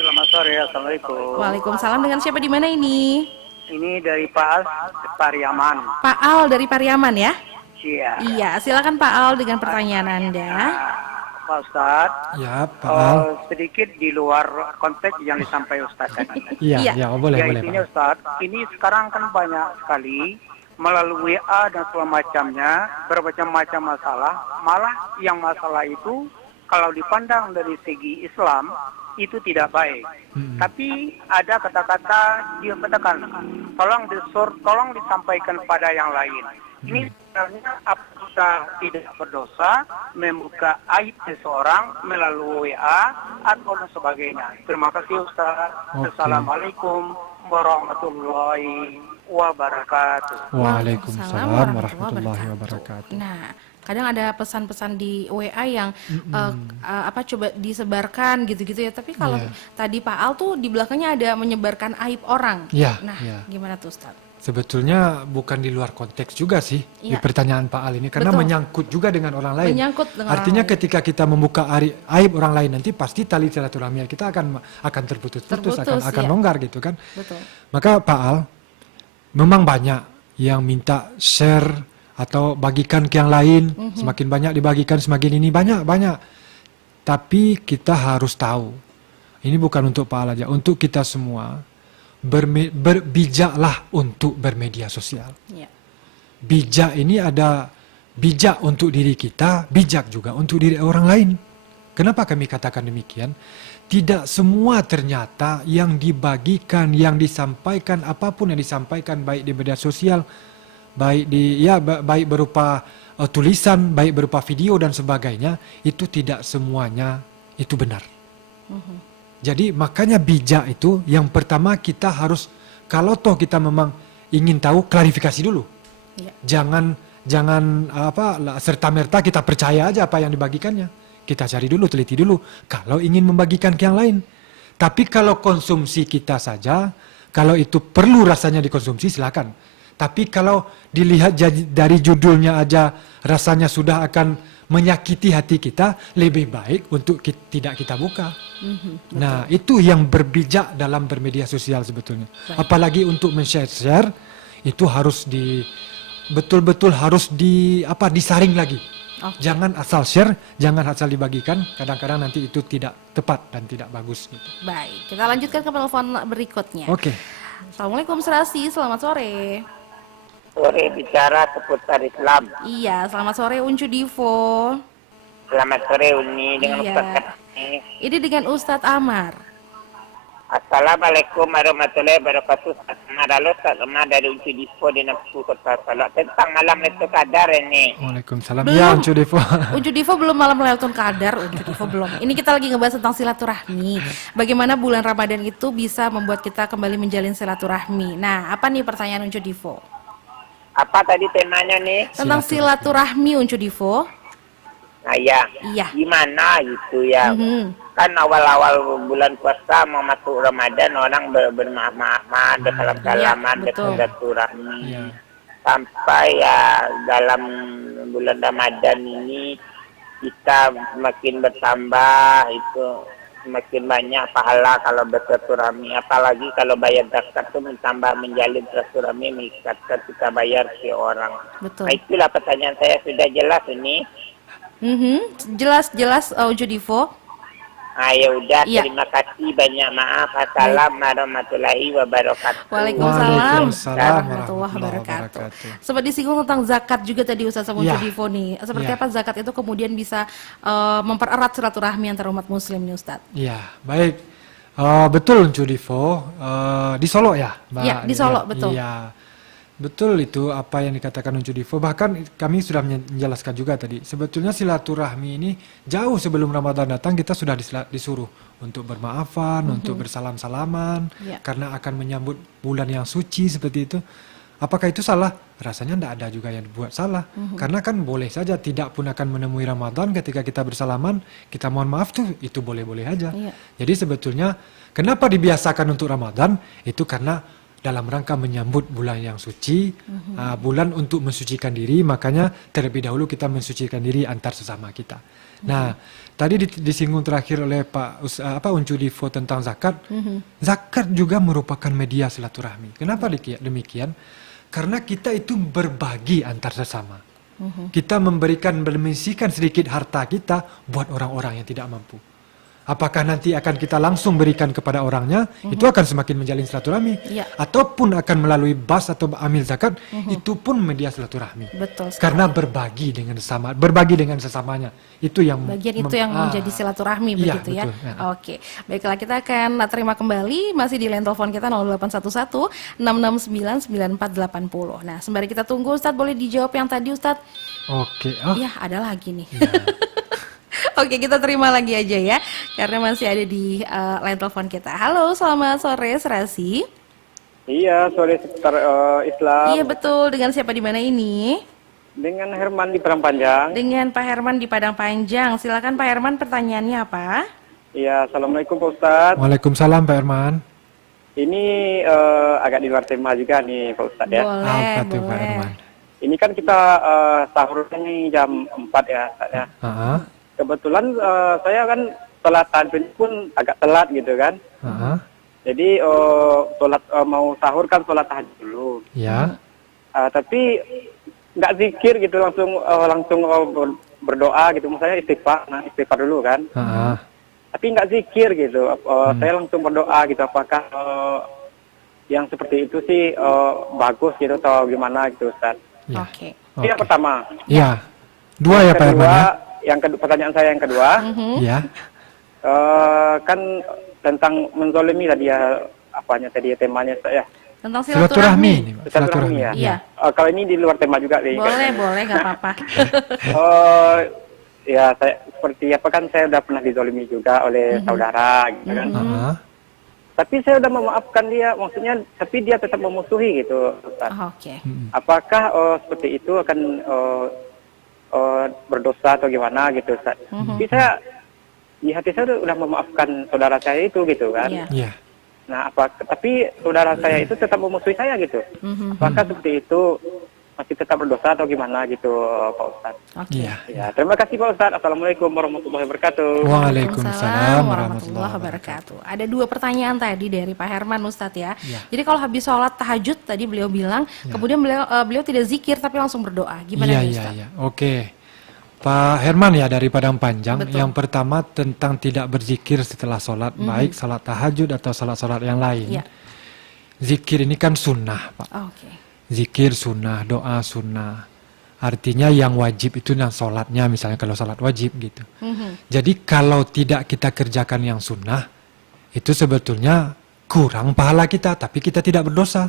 Selamat sore, Assalamualaikum. Waalaikumsalam. Dengan siapa di mana ini? Ini dari Pak Al, Pariaman. Pak Al dari Pariaman ya? Iya. Iya, silakan Pak Al dengan pertanyaan Anda. Pak Ustadz. Ya, Pak Al. Sedikit di luar konteks yang disampaikan Ustadz tadi. Iya, boleh, intinya Pak. Ustadz, ini sekarang kan banyak sekali melalui WA dan segala macamnya, bermacam-macam masalah. Malah yang masalah itu kalau dipandang dari segi Islam itu tidak baik. Tapi ada kata-kata dia katakan, tolong disampaikan pada yang lain. Ini sebenarnya apakah tidak berdosa membuka aib seseorang melalui WA atau sebagainya. Terima kasih Ustaz. Assalamualaikum warahmatullahi wabarakatuh. Waalaikumsalam warahmatullahi wabarakatuh. Nah, kadang ada pesan-pesan di WA yang coba disebarkan gitu-gitu ya. Tapi kalau tadi Pak Al tuh di belakangnya ada menyebarkan aib orang. Gimana tuh Ustaz? Sebetulnya bukan di luar konteks juga sih di pertanyaan Pak Al ini, karena menyangkut juga dengan orang lain. Artinya ketika kita membuka aib orang lain, nanti pasti tali silaturahmi kita akan terputus-putus, akan longgar gitu kan. Betul. Maka Pak Al, memang banyak yang minta share atau bagikan ke yang lain, semakin banyak dibagikan semakin ini banyak. Tapi kita harus tahu, ini bukan untuk Pak Al aja, untuk kita semua. Berbijaklah untuk bermedia sosial. Bijak ini ada bijak untuk diri kita, bijak juga untuk diri orang lain. Kenapa kami katakan demikian? Tidak semua ternyata yang dibagikan, yang disampaikan, apapun yang disampaikan baik di media sosial, baik berupa tulisan, baik berupa video dan sebagainya, itu tidak semuanya itu benar. Jadi makanya bijak itu yang pertama kita harus, kalau toh kita memang ingin tahu, klarifikasi dulu. Jangan serta-merta kita percaya aja apa yang dibagikannya. Kita cari dulu, teliti dulu kalau ingin membagikan ke yang lain. Tapi kalau konsumsi kita saja, kalau itu perlu rasanya dikonsumsi silakan. Tapi kalau dilihat dari judulnya aja rasanya sudah akan menyakiti hati kita, lebih baik untuk tidak kita buka. Nah, itu yang berbijak dalam bermedia sosial sebetulnya. Apalagi untuk men-share, itu harus betul-betul harus disaring lagi. Jangan asal share, jangan asal dibagikan. Kadang-kadang nanti itu tidak tepat dan tidak bagus. Gitu. Baik, kita lanjutkan ke telepon berikutnya. Assalamualaikum Serasi, selamat sore. Sore, bicara seputar Islam. Iya, selamat sore Uncu Divo. Selamat sore Uni, dengan Ustaz Ini dengan Ustadz Amar. Assalamualaikum warahmatullahi wabarakatuh. Ustaz Amar dari Uncu Divo di Nafsu Kota Salak. Tentang malam Lailatul Qadar ini. Waalaikumsalam. Ya Uncu Divo. Uncu Divo belum malam Lailatul Qadar. Uncu Divo belum. Ini kita lagi ngebahas tentang silaturahmi. Bagaimana bulan Ramadan itu bisa membuat kita kembali menjalin silaturahmi. Nah, apa nih pertanyaan Uncu Divo? Apa tadi temanya nih? Tentang silaturahmi Uncu Divo. Nah ya, gimana gitu ya. Kan awal-awal bulan puasa mau masuk Ramadan, orang bermaaf-maafan, bersalam-salaman, bersilaturahmi. Sampai ya dalam bulan Ramadan ini kita makin bertambah, itu semakin banyak pahala kalau bersilaturahmi. Apalagi kalau bayar zakat itu tambah menjalin silaturahmi, meningkatkan kita bayar ke orang. Nah, itulah pertanyaan saya, sudah jelas ini. Jelas Uncu Divo. Ya udah, terima kasih, banyak maaf. Assalamualaikum warahmatullahi wabarakatuh. Waalaikumsalam warahmatullahi wabarakatuh. Sempat disinggung tentang zakat juga tadi Ustaz Uncu Divo nih. Seperti apa zakat itu kemudian bisa mempererat silaturahmi antar umat muslim nih Ustaz? Iya, baik. Betul Uncu Divo. Di Solo ya, Mbak? Iya, di Solo, betul. Iya. Betul itu apa yang dikatakan Uncu Divo. Bahkan kami sudah menjelaskan juga tadi. Sebetulnya silaturahmi ini jauh sebelum Ramadan datang kita sudah disuruh untuk bermaafan, untuk bersalam-salaman, karena akan menyambut bulan yang suci seperti itu. Apakah itu salah? Rasanya tidak ada juga yang dibuat salah. Karena kan boleh saja, tidak pun akan menemui Ramadan ketika kita bersalaman, kita mohon maaf tuh, itu boleh-boleh aja. Jadi sebetulnya kenapa dibiasakan untuk Ramadan? Itu karena dalam rangka menyambut bulan yang suci, bulan untuk mensucikan diri, makanya terlebih dahulu kita mensucikan diri antar sesama kita. Nah, tadi disinggung terakhir oleh Pak Uncu Divo tentang zakat. Zakat juga merupakan media silaturahmi. Kenapa demikian? Karena kita itu berbagi antar sesama. Kita memberikan, sedikit harta kita buat orang-orang yang tidak mampu. Apakah nanti akan kita langsung berikan kepada orangnya, itu akan semakin menjalin silaturahmi. Ataupun akan melalui bas atau amil zakat, itu pun media silaturahmi. Betul sekali. Karena berbagi dengan sesamanya. Itu yang bagian itu yang menjadi silaturahmi begitu ya. Betul, ya. Oke, baiklah kita akan terima kembali masih di line telepon kita 0811 669 9480. Nah, sembari kita tunggu Ustadz, boleh dijawab yang tadi Ustadz? Oke. Iya, ada lagi nih. Oke, kita terima lagi aja ya, karena masih ada di line telepon kita. Halo, selamat sore Serasi. Iya, sore seputar Islam. Iya betul, dengan siapa di mana ini? Dengan Herman di Padang Panjang. Dengan Pak Herman di Padang Panjang. Silakan Pak Herman, pertanyaannya apa? Iya, assalamualaikum Pak Ustadz. Waalaikumsalam Pak Herman. Ini agak di luar tema juga nih Pak Ustadz ya. Boleh, Apa tuh boleh. Pak Herman? Ini kan kita sahur ini jam 4 ya Ustadz ya. Kebetulan saya kan sholat tahajud pun agak telat gitu kan. Jadi sholat mau sahur kan sholat tahajud dulu. Ya. Tapi nggak zikir gitu, langsung berdoa gitu. Misalnya istighfar dulu kan. Tapi nggak zikir gitu. Saya langsung berdoa gitu. Apakah yang seperti itu sih bagus gitu atau gimana gitu Ustaz? Oke. Itu yang pertama. Iya. Dua ya Pak Herman ya? Pertanyaan saya yang kedua. Ya. Kan tentang menzolimi tadi ya, apanya tadi ya, temanya saya. Tentang silaturahmi. Silaturahmi ya. Iya. Kalau ini di luar tema juga nih. Boleh, nggak apa-apa. Ya saya seperti apa kan, saya udah pernah dizolimi juga oleh saudara gitu kan. Tapi saya udah memaafkan dia, maksudnya tapi dia tetap memusuhi gitu Ustaz. Oke. Apakah seperti itu akan berdosa atau gimana gitu Ustaz? Tapi saya di hati saya udah memaafkan saudara saya itu gitu kan. Iya. Nah, tapi saudara saya itu tetap memusuhi saya gitu. Apakah seperti itu masih tetap berdosa atau gimana gitu Pak Ustadz? Iya. Ya, terima kasih Pak Ustadz. Assalamualaikum warahmatullahi wabarakatuh. Waalaikumsalam warahmatullahi wabarakatuh. Ada dua pertanyaan tadi dari Pak Herman Ustadz ya. Jadi kalau habis sholat tahajud tadi beliau bilang, kemudian beliau tidak zikir tapi langsung berdoa. Gimana Ustadz? Iya. Oke. Pak Herman ya dari Padang Panjang. Yang pertama tentang tidak berzikir setelah sholat, baik sholat tahajud atau sholat-sholat yang lain. Zikir ini kan sunnah Pak. Zikir sunnah, doa sunnah. Artinya yang wajib itu yang sholatnya, misalnya kalau sholat wajib gitu. Jadi kalau tidak kita kerjakan yang sunnah, itu sebetulnya kurang pahala kita, tapi kita tidak berdosa.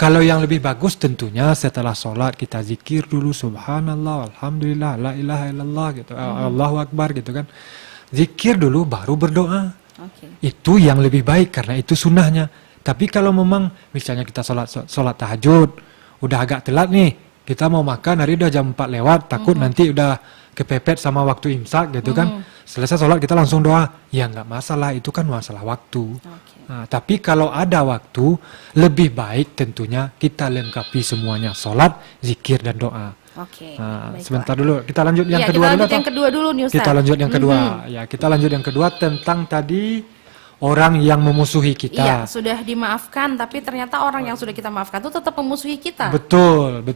Kalau yang lebih bagus tentunya setelah sholat kita zikir dulu, subhanallah, alhamdulillah, la ilaha illallah gitu, Allahu akbar gitu kan. Zikir dulu baru berdoa. Itu yang lebih baik karena itu sunnahnya. Tapi kalau memang misalnya kita sholat tahajud, udah agak telat nih, kita mau makan, hari udah jam 4 lewat, takut nanti udah kepepet sama waktu imsak gitu kan. Selesai sholat kita langsung doa, ya nggak masalah, itu kan masalah waktu. Nah, tapi kalau ada waktu, lebih baik tentunya kita lengkapi semuanya, sholat, zikir, dan doa. Nah, sebentar dulu, kita lanjut yang kedua dulu. Yang kedua dulu nih Ustaz. Kita lanjut yang kedua. Ya, kita lanjut yang kedua tentang tadi orang yang memusuhi kita. Iya, sudah dimaafkan, tapi ternyata orang yang sudah kita maafkan itu tetap memusuhi kita. Betul.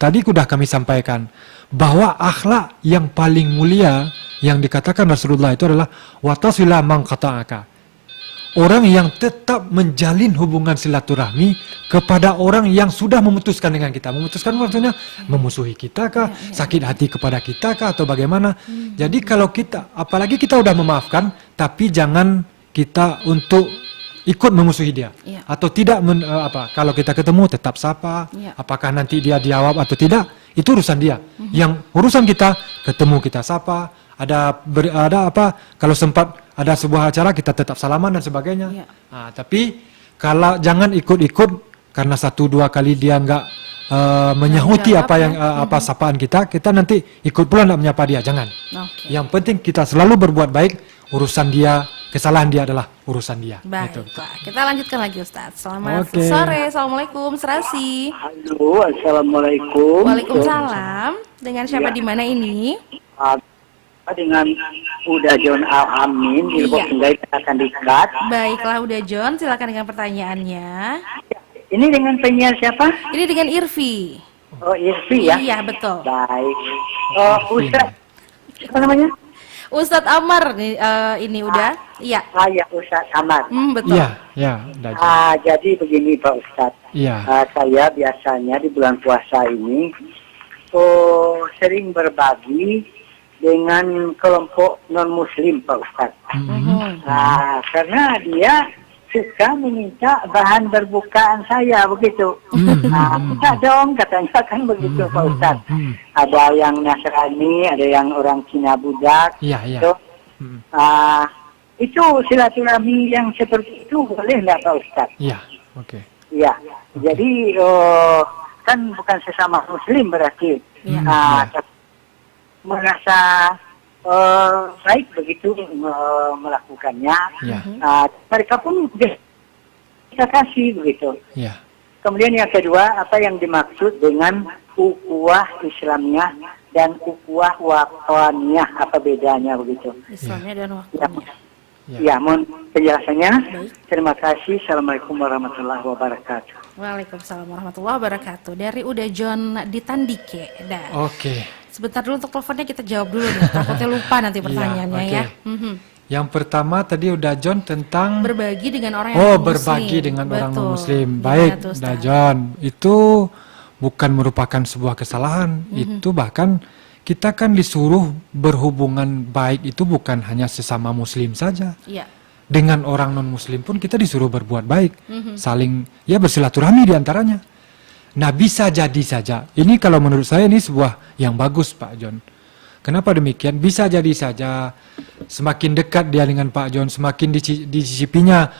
Tadi sudah kami sampaikan bahwa akhlak yang paling mulia yang dikatakan Rasulullah itu adalah watasila man qata'aka. Orang yang tetap menjalin hubungan silaturahmi kepada orang yang sudah memutuskan dengan kita. Memutuskan maksudnya memusuhi kita kah, sakit hati kepada kita kah, atau bagaimana. Jadi kalau kita, apalagi kita udah memaafkan, tapi jangan kita untuk ikut memusuhi dia. Atau tidak, kalau kita ketemu tetap sapa, apakah nanti dia jawab atau tidak, itu urusan dia. Yang urusan kita, ketemu kita sapa, ada kalau sempat ada sebuah acara kita tetap salaman dan sebagainya. Nah, tapi kalau jangan ikut-ikut karena 1-2 kali dia nggak menyahuti apa sapaan kita nanti ikut pula nggak menyapa dia, jangan. Yang penting kita selalu berbuat baik, urusan dia, kesalahan dia adalah urusan dia. Baiklah, kita lanjutkan lagi Ustaz. Selamat sore, Assalamualaikum, Serasi. Halo, Assalamualaikum. Waalaikumsalam. Dengan siapa di mana ini? Dengan Uda John Al-Amin di Lubuk Sungai akan dikat. Baiklah Uda John, silakan dengan pertanyaannya. Ini dengan penyiar siapa? Ini dengan Irfi. Oh, Irfi ya? Iya, betul. Baik. Ustaz, siapa namanya? Ustadz Amar nih, ini udah? Iya. Saya Ustadz Amar. Betul. Iya. Jadi begini Pak Ustadz. Iya. Saya biasanya di bulan puasa ini sering berbagi dengan kelompok non-muslim Pak Ustadz. Karena dia suka meminta bahan berbukaan saya begitu. Minta dong katanya kan begitu Pak Ustadz. Ada yang Nasrani, ada yang orang Cina budak. Iya. Itu silaturahmi yang seperti itu boleh nggak Pak Ustadz? Iya, oke. Iya, jadi kan bukan sesama Muslim berarti. Merasa baik begitu melakukannya. Mereka pun kita kasih begitu. Kemudian yang kedua, apa yang dimaksud dengan ukhuwah Islamiyah dan ukhuwah Wathaniyah, apa bedanya begitu? Islamiyah dan Wathaniyah. Ya, mohon penjelasannya. Terima kasih. Assalamualaikum warahmatullahi wabarakatuh. Waalaikumsalam warahmatullahi wabarakatuh. Dari udah John di Tandike. Oke. Sebentar dulu untuk teleponnya kita jawab dulu nih. Takutnya lupa nanti pertanyaannya ya. Yang pertama tadi udah John tentang berbagi dengan orang yang berbagi dengan orang non-muslim. Baik, udah John. Itu bukan merupakan sebuah kesalahan. Itu bahkan kita kan disuruh berhubungan baik itu bukan hanya sesama muslim saja. Dengan orang non-muslim pun kita disuruh berbuat baik. Saling bersilaturahmi diantaranya. Nah, bisa jadi saja. Ini kalau menurut saya ini sebuah yang bagus Pak John. Kenapa demikian? Bisa jadi saja semakin dekat dia dengan Pak John, semakin dicicipinya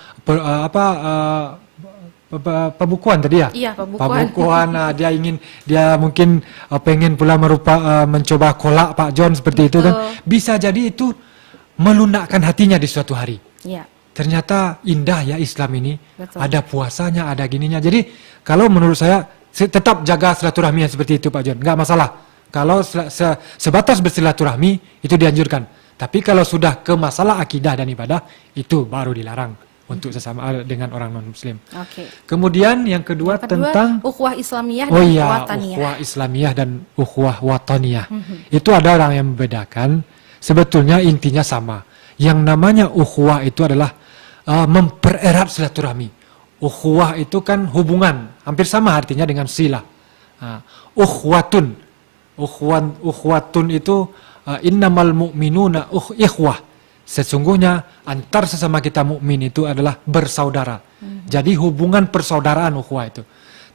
pembukuan tadi ya? Iya, pembukuan. Pembukuan, dia mungkin pengen pula mencoba kolak Pak John seperti itu kan. Bisa jadi itu melunakkan hatinya di suatu hari. Iya. Ternyata indah ya Islam ini. Betul. Ada puasanya, ada gininya. Jadi kalau menurut saya tetap jaga silaturahmi seperti itu Pak John. Nggak masalah. Kalau sebatas bersilaturahmi itu dianjurkan. Tapi kalau sudah ke masalah akidah dan ibadah itu baru dilarang untuk sesama dengan orang non-muslim. Kemudian yang kedua tentang ukhuwah Islamiyah dan Wathaniyah. Ukhuwah Islamiyah dan ukhuwah Wathaniyah. Itu ada orang yang membedakan. Sebetulnya intinya sama. Yang namanya ukhuwah itu adalah mempererat silaturahmi. Ukhuwah itu kan hubungan, hampir sama artinya dengan silah. Ukhwatun itu innamal mu'minuna ikhwah. Sesungguhnya antar sesama kita mukmin itu adalah bersaudara. Jadi hubungan persaudaraan ukhuwah itu.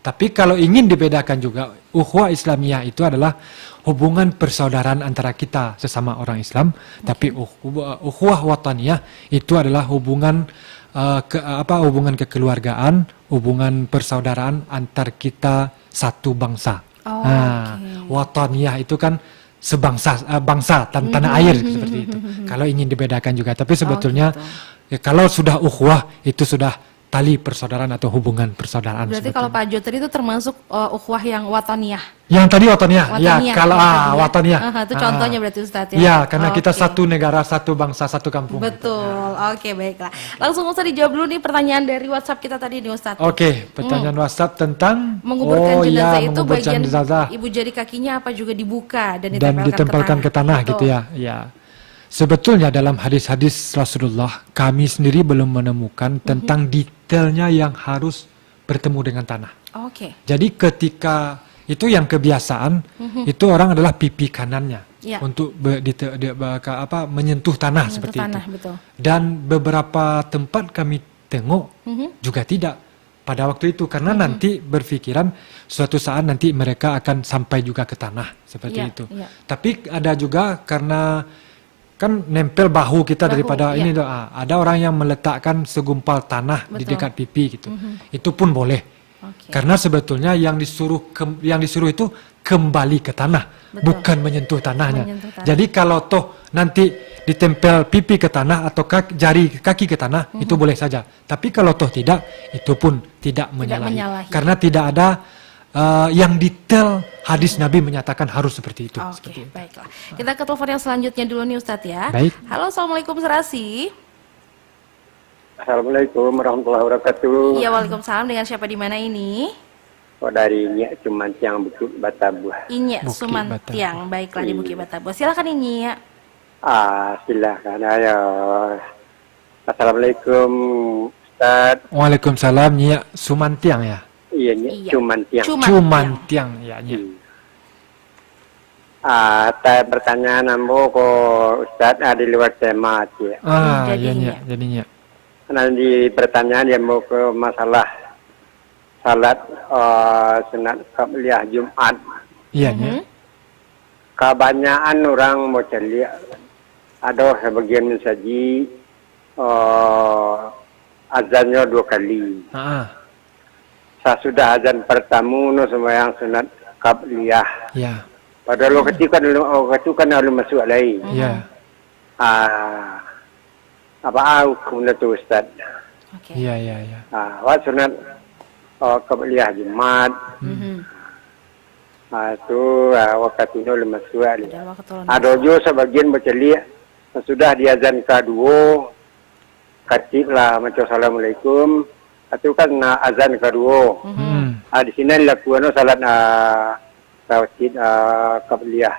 Tapi kalau ingin dibedakan juga, ukhuwah Islamiyah itu adalah hubungan persaudaraan antara kita sesama orang Islam. Tapi ukhuwah Wathaniyah itu adalah hubungan hubungan kekeluargaan, hubungan persaudaraan antar kita satu bangsa. Wathaniyah itu kan bangsa tanah air seperti itu. Kalau ingin dibedakan juga, tapi sebetulnya kalau sudah ukhuwah itu sudah tali persaudaraan atau hubungan persaudaraan. Berarti kalau Pak Jo tadi itu termasuk ukhuwah yang Wathaniyah. Yang tadi Wathaniyah. Ya, kalau Wathaniyah. Itu contohnya berarti Ustadz ya. Ya, karena kita satu negara, satu bangsa, satu kampung. Betul. Oke, baiklah. Langsung Ustadz dijawab dulu nih pertanyaan dari WhatsApp kita tadi nih Ustadz. Pertanyaan WhatsApp tentang menguburkan jenazah itu bagian ibu jari kakinya apa juga dibuka dan ditempelkan ke tanah gitu ya. Ya. Sebetulnya dalam hadis-hadis Rasulullah kami sendiri belum menemukan tentang detailnya yang harus bertemu dengan tanah. Jadi ketika itu yang kebiasaan itu orang adalah pipi kanannya untuk menyentuh tanah seperti itu. Betul. Dan beberapa tempat kami tengok juga tidak pada waktu itu karena nanti berpikiran suatu saat nanti mereka akan sampai juga ke tanah seperti itu. Tapi ada juga karena kan nempel bahu kita daripada ini ada orang yang meletakkan segumpal tanah di dekat pipi gitu. Itu pun boleh. Karena sebetulnya yang disuruh itu kembali ke tanah, bukan menyentuh tanahnya. Jadi kalau toh nanti ditempel pipi ke tanah atau jari kaki ke tanah itu boleh saja. Tapi kalau toh tidak, itu pun tidak menyalahi. Karena tidak ada yang detail hadis Nabi menyatakan harus seperti itu. Baiklah. Kita ke telepon yang selanjutnya dulu nih Ustadz ya. Baik. Halo, Assalamualaikum Serasi. Assalamualaikum warahmatullahi wabarakatuh. Iya, waalaikumsalam. Dengan siapa di mana ini? Dari Nyak Sumantiang, Bukit Batabuah. Inyak Sumantiang, baiklah di Bukit Batabuah. Silakan Inyak. Silakan. Ayo. Assalamualaikum, Ustaz. Waalaikumsalam, Nyi Sumantiang ya? Iya, Nyi Cumantiang. Cumantiang ya, Nyi. Pertanyaan ambo ko Ustaz di luar tema aja. Iya, Nyi. Jadinya. Nanti pertanyaan yang mau ke masalah salat sunat qabliyah Jumat. Iya, Nyi. Kebanyakan orang mau cari ada sebagian mensaji azannya 2 kali. Sesudah azan pertama no sembahyang sunat qabliyah. Ya. Padahal ketika lalu masuk lagi. Ya. Apa hukum itu Ustaz? Iya. Wat sunat qabliyah Jumat. Itu waktu itu lemas dua. Ada juga sebagian bercelik sudah diazan kedua, katiblah macam assalamualaikum. Itu kan azan kedua. Di sini lakukan salat tauhid qabliyah.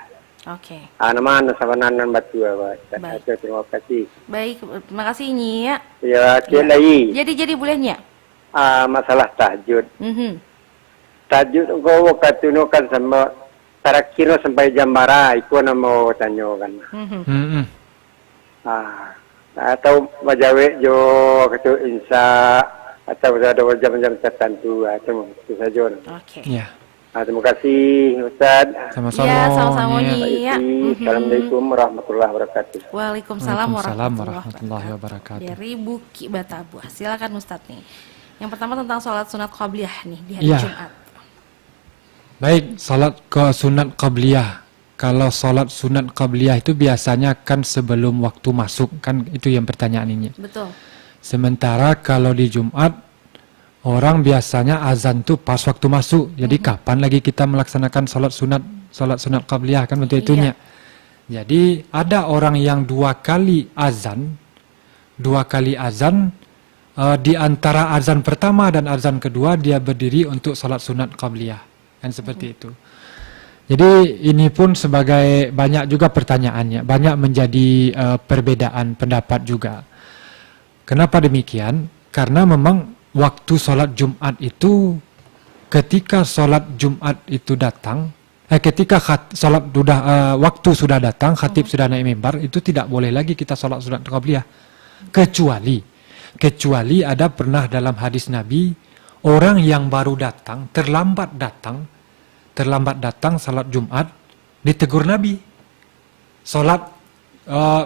Oke. Nama sabanan batu. Terima kasih. Baik, terima kasih Nyi ya. Ya, lagi. Jadi boleh Nyi? Masalah tahajud. Tahajud ko waktu itu kan sama terakhir sampai jam bara itu mau tanya kan. Atau majawe jo ketu insya atau ada jam-jam tertentu itu saja. Oke. Ya. Terima kasih Ustaz. Sama-sama. Ya, sama-sama Nyi. Assalamualaikum warahmatullahi wabarakatuh. Waalaikumsalam warahmatullahi wabarakatuh. Dari Buki Batabuah. Silakan Ustaz nih. Yang pertama tentang sholat sunat qabliyah nih di hari Jumat. Baik, salat sunat qabliyah. Kalau salat sunat qabliyah itu biasanya kan sebelum waktu masuk, kan itu yang pertanyaan ini. Betul. Sementara kalau di Jumat, orang biasanya azan tuh pas waktu masuk. Jadi kapan lagi kita melaksanakan salat sunat qabliyah, kan betul itunya. Jadi ada orang yang 2 kali azan di antara azan pertama dan azan kedua dia berdiri untuk salat sunat qabliyah. Kan seperti itu. Jadi ini pun sebagai banyak juga pertanyaannya, banyak menjadi perbedaan pendapat juga. Kenapa demikian? Karena memang waktu sholat Jumat itu, ketika sholat Jumat itu datang, ketika waktu sudah datang, khatib sudah naik mimbar, itu tidak boleh lagi kita sholat sunat qabliyah. Kecuali ada pernah dalam hadis Nabi, orang yang baru datang, terlambat datang salat Jumat, ditegur Nabi.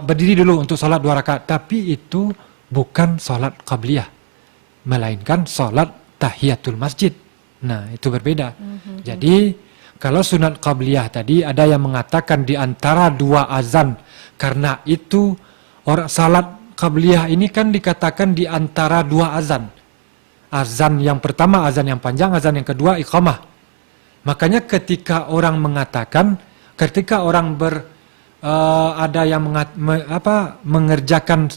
Berdiri dulu untuk salat 2 rakaat, tapi itu bukan salat qabliyah, melainkan salat tahiyatul masjid. Nah, itu berbeda. Jadi, kalau sunat qabliyah tadi ada yang mengatakan di antara 2 azan, karena itu salat qabliyah ini kan dikatakan di antara 2 azan. Azan yang pertama, azan yang panjang, azan yang kedua, iqamah. Makanya ketika orang mengatakan, ketika orang ada yang mengerjakan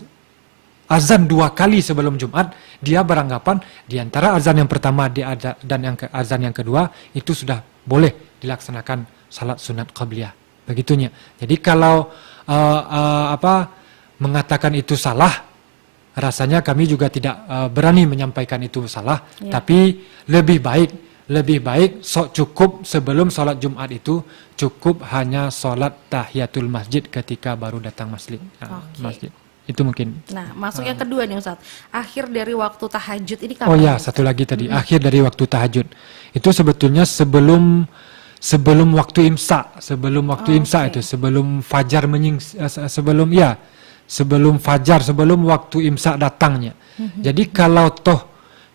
azan 2 kali sebelum Jumat, dia beranggapan di antara azan yang pertama dan azan yang kedua itu sudah boleh dilaksanakan salat sunat qabliyah. Begitunya. Jadi kalau mengatakan itu salah, rasanya kami juga tidak berani menyampaikan itu salah, tapi lebih baik cukup sebelum sholat Jumat itu cukup hanya sholat tahiyatul masjid ketika baru datang masjid. Itu mungkin. Nah, masuk yang kedua nih Ustaz. Akhir dari waktu tahajud ini kapan? Oh ya, satu lagi tadi. Akhir dari waktu tahajud. Itu sebetulnya sebelum waktu imsak, itu sebelum fajar sebelum fajar, sebelum waktu imsak datangnya. Jadi kalau toh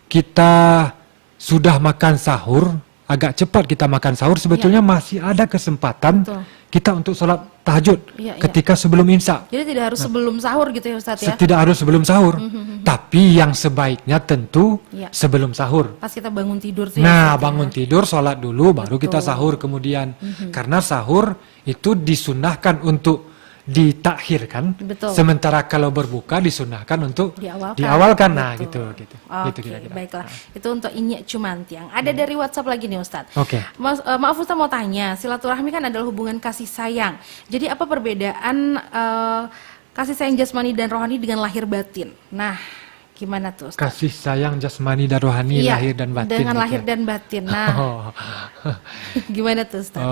kita sudah makan sahur, agak cepat kita makan sahur, sebetulnya masih ada kesempatan kita untuk sholat tahajud ketika sebelum imsak. Jadi tidak harus sebelum sahur gitu ya Ustaz ya? Tidak harus sebelum sahur, tapi yang sebaiknya tentu sebelum sahur. Pas kita bangun tidur tuh bangun tidur, sholat dulu, baru kita sahur kemudian. Karena sahur itu disunnahkan untuk ditakhirkan, Betul. sementara kalau berbuka disunahkan untuk Diawalkan. diawalkan. Nah, Betul. gitu. Oke, kira-kira. baiklah. Itu untuk Inye Cumantiang. Ada dari WhatsApp lagi nih Ustadz. Oke. Maaf Ustadz mau tanya, silaturahmi kan adalah hubungan kasih sayang. Jadi apa perbedaan kasih sayang jasmani dan rohani dengan lahir batin? Nah, gimana tuh Ustadz? Kasih sayang jasmani dan rohani, Iya, lahir dan batin. dengan gitu lahir ya. dan batin. Nah, gimana tuh Ustadz?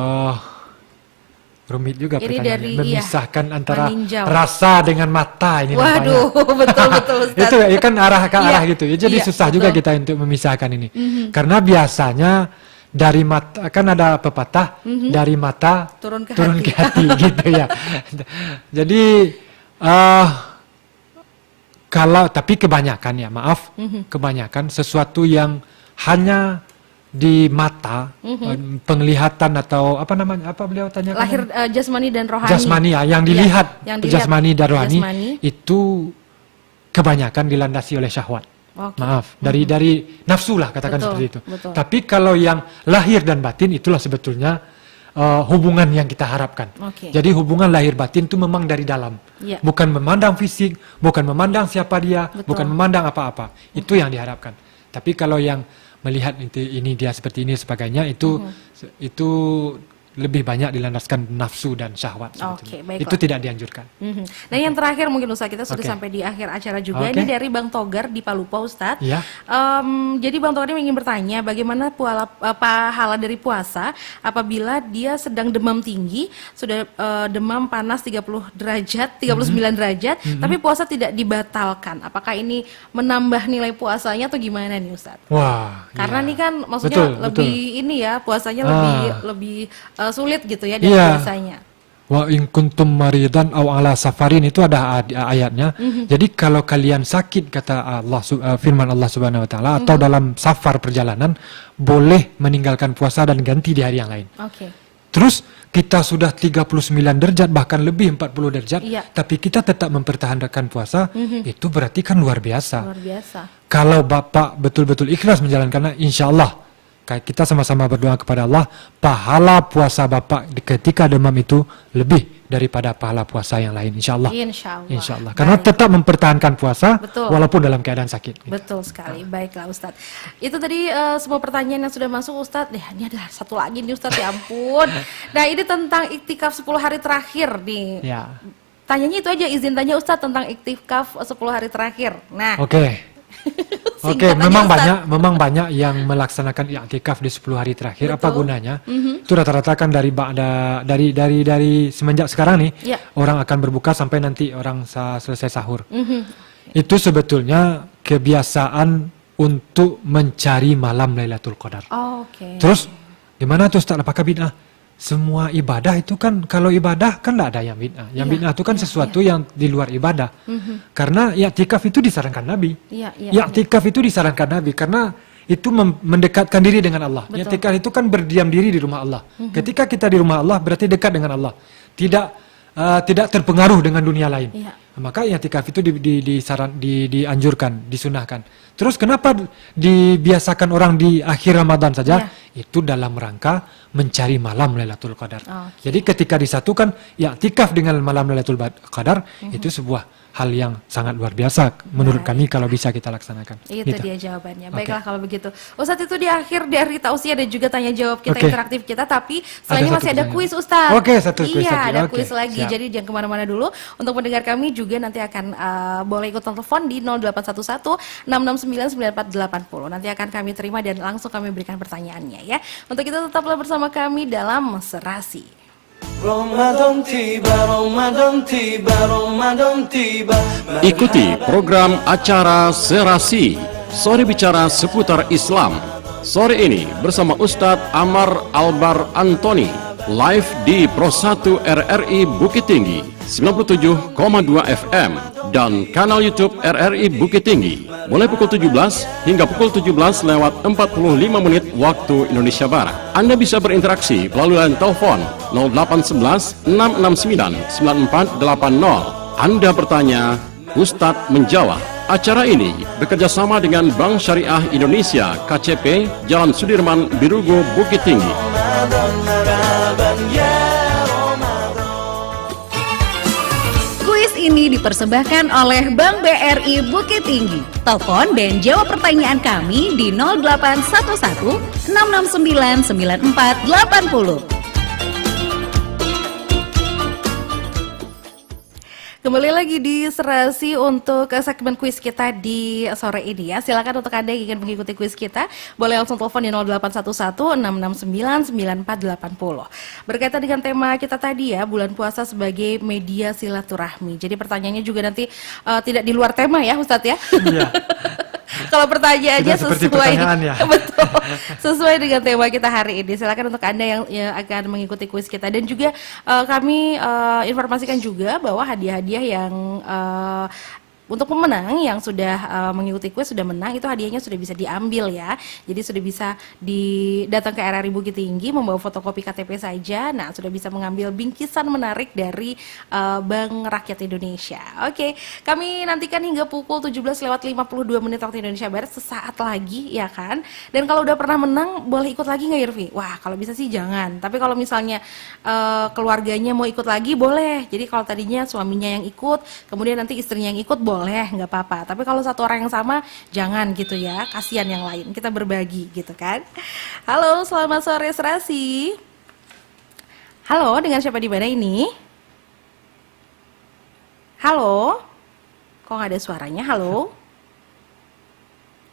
Rumit juga Ini pertanyaannya. dari, Memisahkan antara meninjau. rasa dengan mata ini Waduh, betul Ustadz. Itu ya kan arah ke arah Iya, gitu ya. Jadi iya, susah betul. juga kita untuk memisahkan ini. Karena biasanya dari mata kan ada pepatah dari mata Turun ke hati gitu ya. Jadi kalau tapi kebanyakan ya maaf, kebanyakan sesuatu yang hanya di mata, penglihatan atau apa namanya, apa beliau tanyakan? Lahir jasmani dan rohani. Jasmani ya, yang dilihat, yang dilihat. jasmani dan rohani Jasmani. itu kebanyakan dilandasi oleh syahwat. Oke. Maaf, dari nafsu lah katakan Betul, seperti itu. betul. Tapi kalau yang lahir dan batin itulah sebetulnya hubungan yang kita harapkan. Oke. Jadi hubungan lahir batin itu memang dari dalam, Iya. bukan memandang fisik, bukan memandang siapa dia, Betul. bukan memandang apa-apa. Itu yang diharapkan. Tapi kalau yang melihat ini dia seperti ini sebagainya itu lebih banyak dilandaskan nafsu dan syahwat. Oke, baiklah. Itu tidak dianjurkan. Nah yang terakhir mungkin Ustadz, kita sudah Oke. sampai di akhir acara juga. Oke. Ini dari Bang Togar di Palupa Ustadz. Ya. Jadi Bang Togar ini ingin bertanya bagaimana pahala dari puasa apabila dia sedang demam tinggi, sudah demam panas 30 derajat, 39 derajat, tapi puasa tidak dibatalkan. Apakah ini menambah nilai puasanya atau gimana nih Ustadz? Wah. Karena iya. ini kan maksudnya Betul, lebih ini ya, puasanya lebih sulit gitu ya dari Iya. biasanya. Wa in kuntum maridan aw ala safarin itu ada ayatnya. Jadi kalau kalian sakit kata Allah firman Allah Subhanahu wa taala atau dalam safar perjalanan boleh meninggalkan puasa dan ganti di hari yang lain. Oke. Terus kita sudah 39 derajat bahkan lebih 40 derajat Iya. tapi kita tetap mempertahankan puasa, itu berarti kan luar biasa. Luar biasa. Kalau Bapak betul-betul ikhlas menjalankannya, insya Allah kita sama-sama berdoa kepada Allah, pahala puasa Bapak ketika demam itu lebih daripada pahala puasa yang lain, insya Allah. Insya Allah. Karena Baik. tetap mempertahankan puasa Betul. walaupun dalam keadaan sakit. Betul sekali, baiklah Ustadz. Itu tadi semua pertanyaan yang sudah masuk Ustadz. Ini ada satu lagi nih Ustadz, ya ampun. Nah ini tentang iktikaf 10 hari terakhir nih. Ya. Tanyanya itu aja, izin tanya Ustadz tentang iktikaf 10 hari terakhir. Nah, Oke. Oke, singkat aja, memang banyak yang melaksanakan i'tikaf di 10 hari terakhir. Apa gunanya? Itu rata-rata kan dari semenjak sekarang nih, Iya. orang akan berbuka sampai nanti orang selesai sahur. Itu sebetulnya kebiasaan untuk mencari malam Lailatul Qadar. Oke. Terus gimana tuh Ustaz, apakah bid'ah? Semua ibadah itu kan, kalau ibadah kan tidak ada yang bid'ah. Yang bid'ah itu kan sesuatu yang di luar ibadah. Karena i'tikaf itu disarankan Nabi. I'tikaf itu disarankan Nabi karena itu mendekatkan diri dengan Allah. I'tikaf itu kan berdiam diri di rumah Allah. Ketika kita di rumah Allah berarti dekat dengan Allah. Tidak terpengaruh dengan dunia lain. Maka i'tikaf itu dianjurkan, disunahkan. Terus kenapa dibiasakan orang di akhir Ramadan saja? Itu dalam rangka mencari malam Lailatul Qadar. Jadi ketika disatukan i'tikaf dengan malam Lailatul Qadar, itu sebuah hal yang sangat luar biasa menurut kami kalau bisa kita laksanakan. Itu gitu. dia jawabannya. Baiklah kalau begitu. Ustadz, itu di akhir dari tausiah dan juga tanya jawab kita interaktif kita, tapi selanjutnya masih ada kuis Ustadz. Oke, satu kuis lagi. Ada kuis lagi. Siap. Jadi jangan kemana-mana dulu. Untuk pendengar kami juga nanti akan boleh ikut telepon di 0811 669 9480. Nanti akan kami terima dan langsung kami berikan pertanyaannya ya. Untuk itu tetaplah bersama kami dalam Serasi. Ikuti program acara Serasi, sore bicara seputar Islam. Sore ini bersama Ustadz Amar Albar Antoni, live di Pro 1 RRI Bukit Tinggi 97,2 FM dan kanal YouTube RRI Bukit Tinggi mulai pukul 17 hingga pukul 17:45 waktu Indonesia Barat. Anda bisa berinteraksi melalui line telepon 0811 669 9480. Anda bertanya, Ustadz menjawab. Acara ini bekerjasama dengan Bank Syariah Indonesia KCP Jalan Sudirman, Birugo, Bukit Tinggi. dipersembahkan oleh Bank BRI Bukit Tinggi. Telepon dan jawab pertanyaan kami di 0811 669 9480. Kembali lagi di Serasi untuk segmen kuis kita di sore ini ya. Silakan untuk Anda yang ingin mengikuti kuis kita, boleh langsung telepon di 0811 669 9480. Berkaitan dengan tema kita tadi ya, bulan puasa sebagai media silaturahmi. Jadi pertanyaannya juga nanti tidak di luar tema ya Ustadz ya. Iya. Kalau pertanyaannya sesuai ya. Betul, sesuai dengan tema kita hari ini. Silakan untuk Anda yang akan mengikuti kuis kita, dan juga kami informasikan juga bahwa hadiah-hadiah yang untuk pemenang yang sudah mengikuti kuis sudah menang, itu hadiahnya sudah bisa diambil ya. Jadi sudah bisa datang ke RRI Bukit Tinggi membawa fotokopi KTP saja. Nah, sudah bisa mengambil bingkisan menarik dari Bank Rakyat Indonesia. Oke, kami nantikan hingga pukul 17:52 waktu Indonesia Barat, sesaat lagi ya kan. Dan kalau udah pernah menang, boleh ikut lagi nggak Irvi? Wah, kalau bisa sih jangan. Tapi kalau misalnya keluarganya mau ikut lagi, boleh. Jadi kalau tadinya suaminya yang ikut, kemudian nanti istrinya yang ikut, boleh, nggak apa-apa. Tapi kalau satu orang yang sama, jangan gitu ya, kasihan yang lain. Kita berbagi gitu kan. Halo, selamat sore Serasi. Halo, dengan siapa di mana ini? Halo, kok nggak ada suaranya? Halo.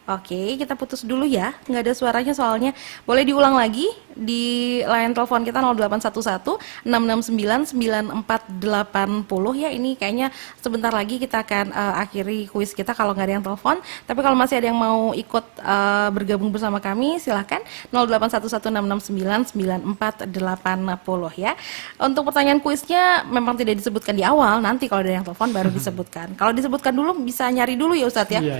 Oke, kita putus dulu ya, nggak ada suaranya soalnya. Boleh diulang lagi di line telepon kita 0811 669 9480 ya. Ini kayaknya sebentar lagi kita akan akhiri kuis kita kalau nggak ada yang telepon. Tapi kalau masih ada yang mau ikut bergabung bersama kami, silahkan 0811 669 9480 ya. Untuk pertanyaan kuisnya memang tidak disebutkan di awal, nanti kalau ada yang telepon baru disebutkan. Kalau disebutkan dulu bisa nyari dulu ya Ustadz ya. Iya.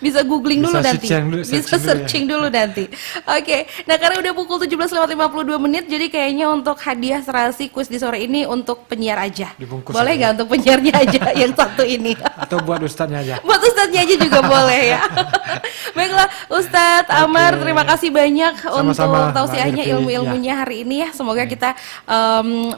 Bisa googling dulu nanti. Bisa searching dulu nanti. Oke. Nah, karena udah pukul 17:52, jadi kayaknya untuk hadiah Serasi kuis di sore ini untuk penyiar aja. Dibungkus boleh nggak untuk penyiarnya aja yang satu ini? Atau buat ustadznya aja? Buat ustadznya aja juga boleh ya. Baiklah, Ustadz Amar, terima kasih banyak untuk tausiahnya, ilmu-ilmunya hari ini ya. Semoga kita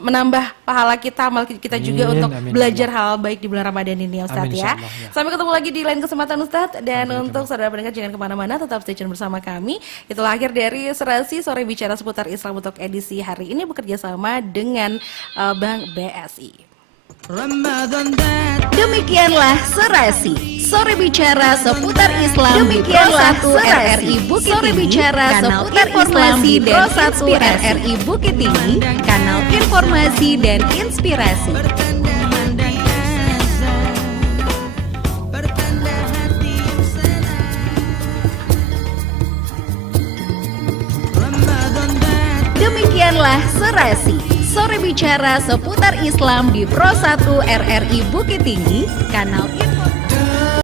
menambah pahala kita, amal kita juga untuk belajar hal baik di bulan Ramadan ini ya Ustadz ya. Sampai ketemu lagi di lain kesempatan Ustadz. Dan untuk saudara pendengar jangan kemana-mana, tetap stay tune bersama kami. Itulah akhir dari Serasi Sore Bicara Seputar Islam untuk edisi hari ini, bekerja sama dengan Bank BSI. Demikianlah Serasi Sore Bicara Seputar Islam. Demikianlah RRI Bukit Tinggi. Sore Bicara Seputar Informasi dan RRI Bukit Tinggi, kanal informasi dan inspirasi. Demikianlah Serasi Sore Bicara Seputar Islam di Pro 1 RRI Bukit Tinggi, kanal